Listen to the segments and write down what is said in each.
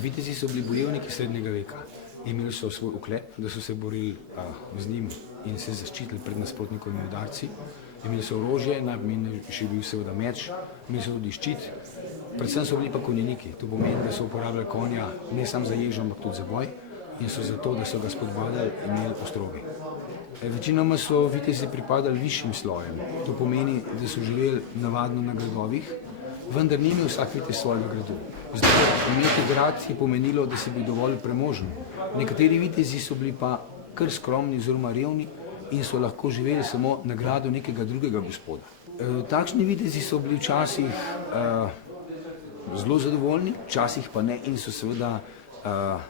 Vitezi so bili bojevniki srednjega veka. Imeli so svoj oklep, da so se borili z njim in se zaščitili pred nasprotnikovimi udarci. Imeli so orožje, najpomembnejši je bil seveda meč, imeli so tudi ščit. Predvsem so bili pa konjeniki. To pomeni, da so uporabljali konja ne samo za ježo, ampak tudi za boj in so zato, da so ga spodbadali, imeli ostrogi. Večinoma so vitezi pripadali višjim slojem. To pomeni, da so živeli navadno na gradovih, vendar ni imel vsak vitez svojega gradu. Zdaj, imeti grad je pomenilo, da si bil dovolj premožen. Nekateri vitezi so bili pa kar skromni oziroma revni in so lahko živeli samo na gradu nekega drugega gospoda. Takšni vitezi so bili včasih zelo zadovoljni, včasih pa ne in so seveda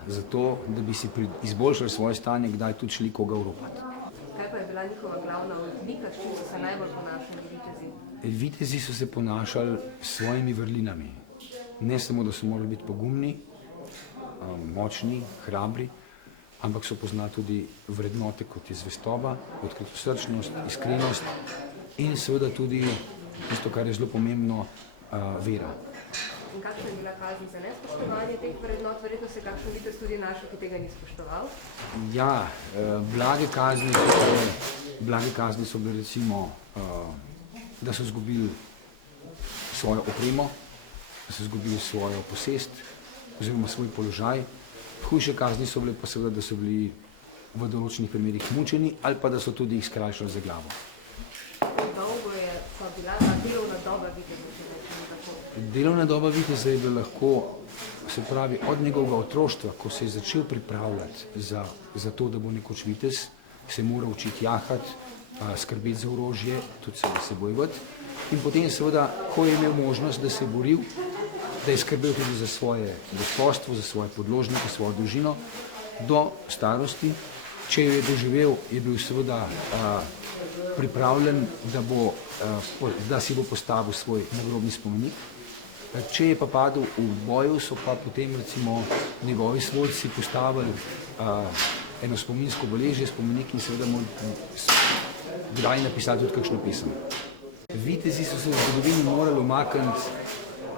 zato, da bi si izboljšali svoje stanje, kdaj tudi šli koga oropati. Kaj pa je bila njihova glavna odlika, s čim so se najbolj ponašali vitezi? Vitezi so se ponašali s svojimi vrlinami. Ne samo, da so morali biti pogumni, močni, hrabri, ampak so poznali tudi vrednote, kot je zvestoba, odkritosrčnost, iskrenost in seveda tudi tisto, kar je zelo pomembno, vera. In kakšna je bila kazen za nespoštovanje teh vrednot? Verjetno se kakšen vitez tudi našel, ki tega ni spoštoval? Ja, blage kazni so bile recimo, da so izgubili svojo opremo, da so izgubili svojo posest oziroma svoj položaj. Hujše kazni so bile pa seveda, da so bili v določenih primerih mučeni ali pa da so tudi jih skrajšali za glavo. Dolgo je pa bila ta delovna doba viteza, če rečemo tako? Delovna doba viteza je bila lahko, se pravi, od njegovega otroštva, ko se je začel pripravljati za to, da bo nekoč vitez, se mora učiti jahati, skrbeti za orožje, tudi se bojevati. In potem seveda, ko je imel možnost, da se je boril, da je skrbel tudi za svoje gospodstvo, za svoje podložnike, svojo družino, do starosti. Če jo je doživel, je bil seveda pripravljen, da si bo postavil svoj nagrobni spomenik. Če je pa padel v boju, so pa potem recimo njegovi svojci postavili eno spominsko obeležje, spomenik in seveda kdaj napisali tudi kakšno pesem. Vitezi so se v zgodovini morali umakniti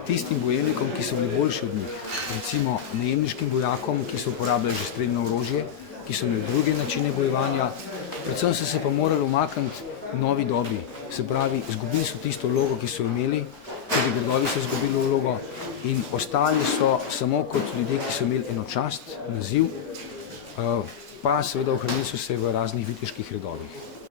tistim bojevnikom, ki so bili boljši od njih. Recimo najemniškim vojakom, ki so uporabljali že strelno orožje, ki so imeli druge načine bojevanja. Predvsem so se pa morali umakniti novi dobi. Se pravi, izgubili so tisto vlogo, ki so imeli, tudi gradovi so izgubili vlogo in ostali so samo kot ljudje, ki so imeli eno čast, naziv, pa seveda ohranili so se v raznih viteških redovih.